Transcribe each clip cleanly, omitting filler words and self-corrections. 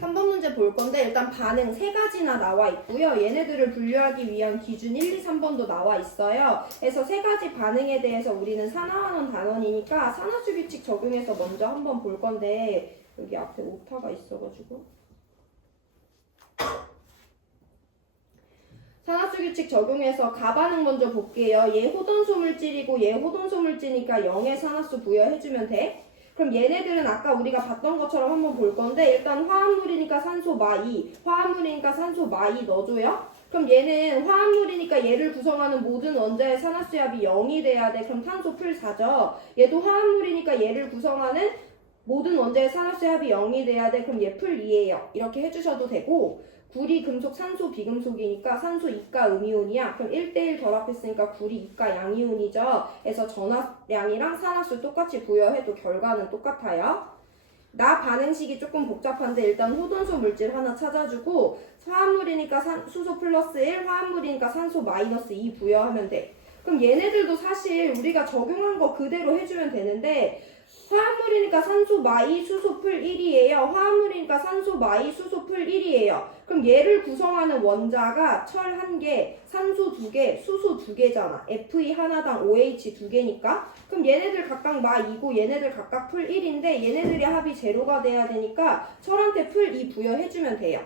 3번 문제 볼 건데 일단 반응 세 가지나 나와 있고요. 얘네들을 분류하기 위한 기준 1, 2, 3번도 나와 있어요. 그래서 세 가지 반응에 대해서 우리는 산화환원 단원이니까 산화수 규칙 적용해서 먼저 한번 볼 건데 여기 앞에 오타가 있어가지고 산화수 규칙 적용해서 가반응 먼저 볼게요. 얘 호돈소 물질이고 얘 호돈소 물질이니까 0의 산화수 부여해주면 돼. 그럼 얘네들은 아까 우리가 봤던 것처럼 한번 볼 건데 일단 화합물이니까 산소 마2, 화합물이니까 산소 마2 넣어줘요. 그럼 얘는 화합물이니까 얘를 구성하는 모든 원자의 산화수압이 0이 돼야 돼. 그럼 탄소 풀 4죠. 얘도 화합물이니까 얘를 구성하는 모든 원자의 산화수압이 0이 돼야 돼. 그럼 얘 풀 2예요. 이렇게 해주셔도 되고 구리, 금속, 산소, 비금속이니까 산소 이가 음이온이야. 그럼 1대1 결합했으니까 구리 이가 양이온이죠. 그래서 전하량이랑 산화수 똑같이 부여해도 결과는 똑같아요. 나 반응식이 조금 복잡한데 일단 호돈소 물질 하나 찾아주고 화합물이니까 수소 플러스 1, 화합물이니까 산소 마이너스 2 부여하면 돼. 그럼 얘네들도 사실 우리가 적용한 거 그대로 해주면 되는데 화합물이니까 산소 마이 수소 풀 1이에요. 화합물이니까 산소 마이 수소 풀 1이에요. 그럼 얘를 구성하는 원자가 철 1개, 산소 2개, 수소 2개잖아. Fe 하나당 OH 2개니까. 그럼 얘네들 각각 마 2고 얘네들 각각 풀 1인데 얘네들이 합이 제로가 돼야 되니까 철한테 풀 2 부여해주면 돼요.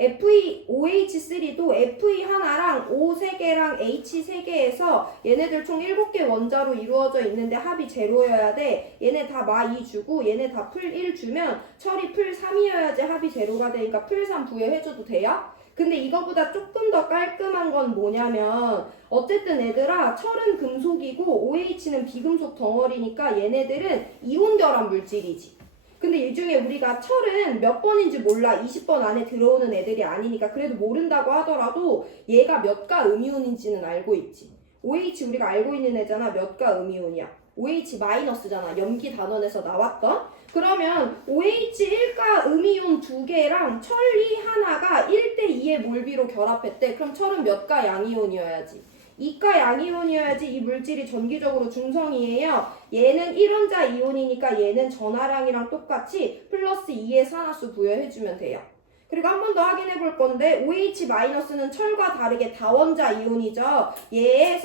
OH3도 Fe 하나랑 O 3개랑 H 3개에서 얘네들 총 7개 원자로 이루어져 있는데 합이 제로여야 돼. 얘네 다 마 2 주고 얘네 다 풀 1 주면 철이 풀 3이어야지 합이 제로가 되니까 풀 3 부여해줘도 돼요? 근데 이거보다 조금 더 깔끔한 건 뭐냐면 어쨌든 얘들아 철은 금속이고 OH는 비금속 덩어리니까 얘네들은 이온 결합 물질이지. 근데 이 중에 우리가 철은 몇 번인지 몰라. 20번 안에 들어오는 애들이 아니니까 그래도 모른다고 하더라도 얘가 몇 가 음이온인지는 알고 있지. OH 우리가 알고 있는 애잖아. 몇 가 음이온이야. OH 마이너스잖아. 염기 단원에서 나왔던. 그러면 OH 1가 음이온 2개랑 철이 하나가 1대2의 몰비로 결합했대. 그럼 철은 몇 가 양이온이어야지. 이가 양이온이어야지 이 물질이 전기적으로 중성이에요. 얘는 1원자 이온이니까 얘는 전하량이랑 똑같이 플러스 2의 산화수 부여해주면 돼요. 그리고 한 번 더 확인해 볼 건데 OH-는 철과 다르게 다원자 이온이죠. 얘의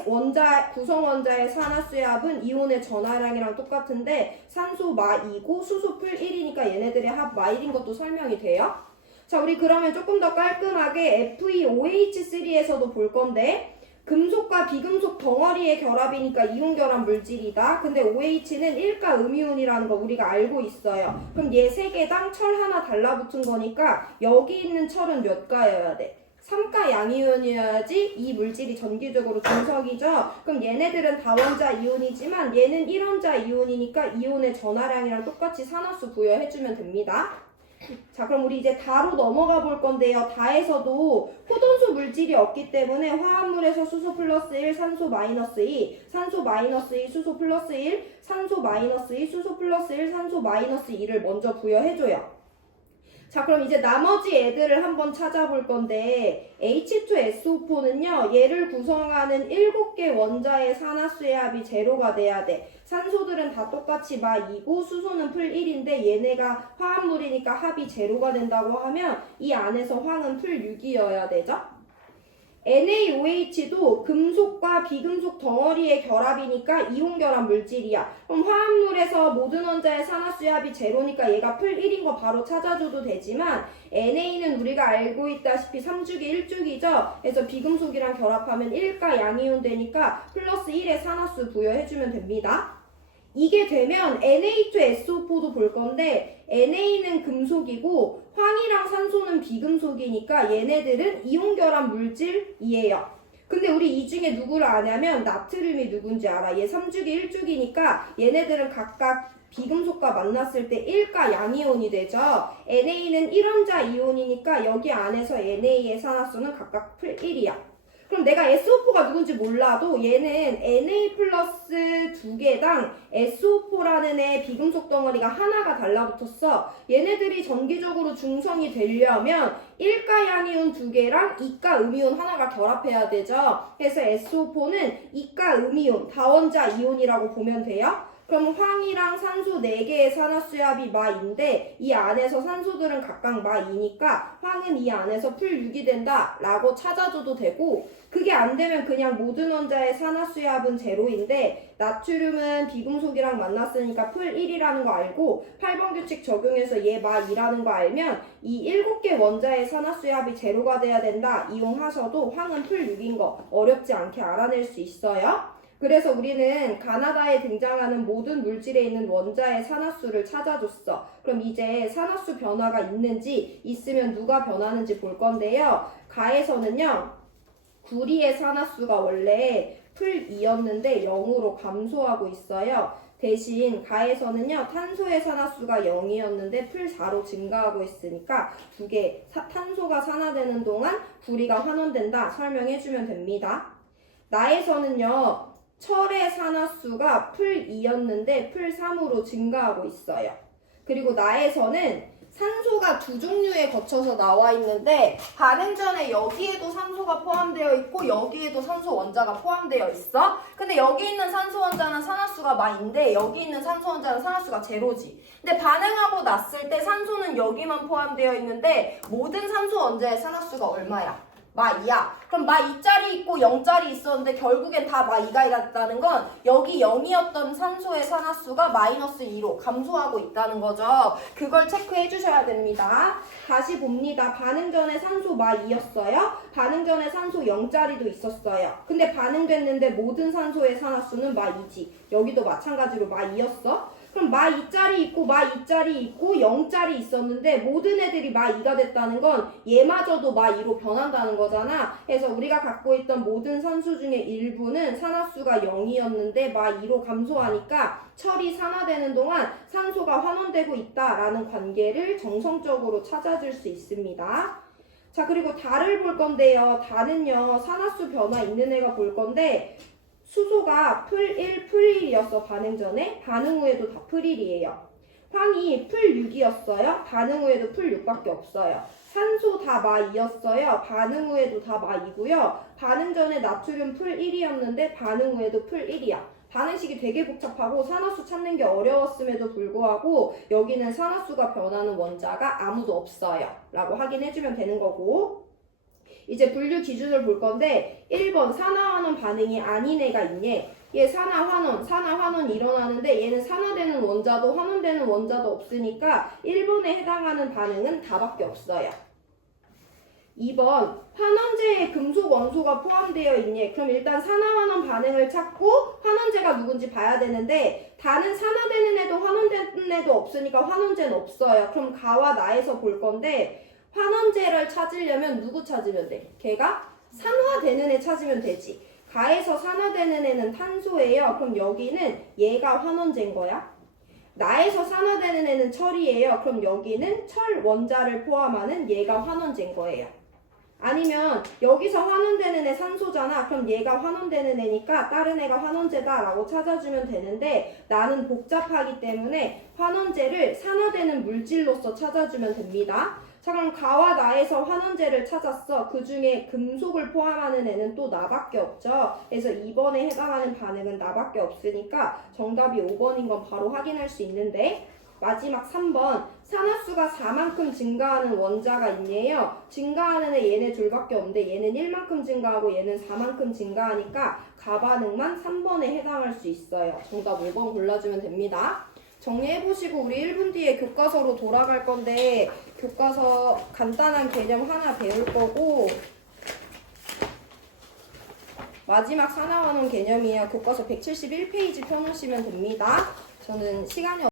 구성 원자의 산화수의 합은 이온의 전하량이랑 똑같은데 산소 마 2고 수소 풀 1이니까 얘네들의 합 마 1인 것도 설명이 돼요. 자, 우리 그러면 조금 더 깔끔하게 FeOH3에서도 볼 건데 금속과 비금속 덩어리의 결합이니까 이온 결합 물질이다. 근데 OH는 1가 음이온이라는 거 우리가 알고 있어요. 그럼 얘 3개당 철 하나 달라붙은 거니까 여기 있는 철은 몇 가여야 돼? 3가 양이온이어야지 이 물질이 전기적으로 중성이죠. 그럼 얘네들은 다원자 이온이지만 얘는 1원자 이온이니까 이온의 전하량이랑 똑같이 산화수 부여해주면 됩니다. 자, 그럼 우리 이제 다로 넘어가 볼 건데요. 다에서도 호돈소 물질이 없기 때문에 화합물에서 수소 플러스 1, 산소 마이너스 2, 산소 마이너스 2, 수소 플러스 1, 산소 마이너스 2, 수소 플러스 1, 산소 마이너스 2를 먼저 부여해줘요. 자, 그럼 이제 나머지 애들을 한번 찾아볼 건데 H2SO4는요. 얘를 구성하는 7개 원자의 산화수의 합이 제로가 돼야 돼. 산소들은 다 똑같이 마 2고 수소는 풀 1인데 얘네가 화합물이니까 합이 제로가 된다고 하면 이 안에서 황은 풀 6이어야 되죠. NaOH도 금속과 비금속 덩어리의 결합이니까 이온 결합 물질이야. 그럼 화합물에서 모든 원자의 산화수의 합이 제로니까 얘가 풀 1인 거 바로 찾아줘도 되지만 Na는 우리가 알고 있다시피 3주기 1주기죠. 그래서 비금속이랑 결합하면 1가 양이온 되니까 플러스 1의 산화수 부여해주면 됩니다. 이게 되면 Na2SO4도 볼 건데 Na는 금속이고 황이랑 산소는 비금속이니까 얘네들은 이온 결합 물질이에요. 근데 우리 이 중에 누구를 아냐면 나트륨이 누군지 알아. 얘 3주기 1주기니까 얘네들은 각각 비금속과 만났을 때 1가 양이온이 되죠. Na는 1원자 이온이니까 여기 안에서 Na의 산화수는 각각 풀 1이야. 그럼 내가 SO4가 누군지 몰라도 얘는 Na 플러스 2개당 SO4라는 애 비금속 덩어리가 하나가 달라붙었어. 얘네들이 전기적으로 중성이 되려면 1가 양이온 2개랑 2가 음이온 하나가 결합해야 되죠. 그래서 SO4는 2가 음이온, 다원자 이온이라고 보면 돼요. 그럼 황이랑 산소 4개의 산화수의 합이 마2인데 이 안에서 산소들은 각각 마2니까 황은 이 안에서 풀 6이 된다 라고 찾아줘도 되고, 그게 안 되면 그냥 모든 원자의 산화수의 합은 제로인데 나트륨은 비금속이랑 만났으니까 풀 1이라는 거 알고 8번 규칙 적용해서 얘 마2라는 거 알면 이 7개 원자의 산화수의 합이 제로가 돼야 된다 이용하셔도 황은 풀 6인 거 어렵지 않게 알아낼 수 있어요. 그래서 우리는 가나다에 등장하는 모든 물질에 있는 원자의 산화수를 찾아줬어. 그럼 이제 산화수 변화가 있는지, 있으면 누가 변하는지 볼 건데요. 가에서는요, 구리의 산화수가 원래 풀 2였는데 0으로 감소하고 있어요. 대신 가에서는요, 탄소의 산화수가 0이었는데 풀 4로 증가하고 있으니까 탄소가 산화되는 동안 구리가 환원된다 설명해주면 됩니다. 나에서는요, 철의 산화수가 풀 2였는데 풀 3으로 증가하고 있어요. 그리고 나에서는 산소가 두 종류에 거쳐서 나와 있는데 반응 전에 여기에도 산소가 포함되어 있고 여기에도 산소 원자가 포함되어 있어. 근데 여기 있는 산소 원자는 산화수가 마인데 여기 있는 산소 원자는 산화수가 제로지. 근데 반응하고 났을 때 산소는 여기만 포함되어 있는데 모든 산소 원자의 산화수가 얼마야? 마2야. 그럼 마2짜리 있고 0짜리 있었는데 결국엔 다 마2가 있다는 건 여기 0이었던 산소의 산화수가 마이너스 2로 감소하고 있다는 거죠. 그걸 체크해 주셔야 됩니다. 다시 봅니다. 반응 전에 산소 마2였어요. 반응 전에 산소 0짜리도 있었어요. 근데 반응됐는데 모든 산소의 산화수는 마2지. 여기도 마찬가지로 마2였어. 그럼 마2짜리 있고 마2짜리 있고 0짜리 있었는데 모든 애들이 마2가 됐다는 건 얘마저도 마2로 변한다는 거잖아. 그래서 우리가 갖고 있던 모든 산소 중에 일부는 산화수가 0이었는데 마2로 감소하니까 철이 산화되는 동안 산소가 환원되고 있다라는 관계를 정성적으로 찾아줄 수 있습니다. 자, 그리고 달을 볼 건데요. 달은요, 산화수 변화 있는 애가 볼 건데 수소가 풀 1, 풀 1이었어. 반응 전에. 반응 후에도 다 풀 1이에요. 황이 풀 6이었어요. 반응 후에도 풀 6밖에 없어요. 산소 다 마2였어요. 반응 후에도 다 마2고요. 반응 전에 나트륨 풀 1이었는데 반응 후에도 풀 1이야. 반응식이 되게 복잡하고 산화수 찾는 게 어려웠음에도 불구하고 여기는 산화수가 변하는 원자가 아무도 없어요. 라고 확인해주면 되는 거고, 이제 분류 기준을 볼 건데 1번 산화환원 반응이 아닌 애가 있니? 얘 산화환원이 일어나는데 얘는 산화되는 원자도 환원되는 원자도 없으니까 1번에 해당하는 반응은 다밖에 없어요. 2번 환원제에 금속 원소가 포함되어 있니? 그럼 일단 산화환원 반응을 찾고 환원제가 누군지 봐야 되는데 다는 산화되는 애도 환원되는 애도 없으니까 환원제는 없어요. 그럼 가와 나에서 볼 건데 환원제를 찾으려면 누구 찾으면 돼? 걔가 산화되는 애 찾으면 되지. 가에서 산화되는 애는 탄소예요. 그럼 여기는 얘가 환원제인 거야. 나에서 산화되는 애는 철이에요. 그럼 여기는 철 원자를 포함하는 얘가 환원제인 거예요. 아니면 여기서 환원되는 애 산소잖아. 그럼 얘가 환원되는 애니까 다른 애가 환원제다라고 찾아주면 되는데 나는 복잡하기 때문에 환원제를 산화되는 물질로서 찾아주면 됩니다. 자, 그럼 가와 나에서 환원제를 찾았어. 그 중에 금속을 포함하는 애는 또 나밖에 없죠. 그래서 2번에 해당하는 반응은 나밖에 없으니까 정답이 5번인 건 바로 확인할 수 있는데, 마지막 3번 산화수가 4만큼 증가하는 원자가 있네요. 증가하는 애 얘네 둘밖에 없는데 얘는 1만큼 증가하고 얘는 4만큼 증가하니까 가 반응만 3번에 해당할 수 있어요. 정답 5번 골라주면 됩니다. 정리해보시고 우리 1분 뒤에 교과서로 돌아갈 건데 교과서 간단한 개념 하나 배울 거고 마지막 산화환원 개념이에요. 교과서 171페이지 펴놓으시면 됩니다. 저는 시간이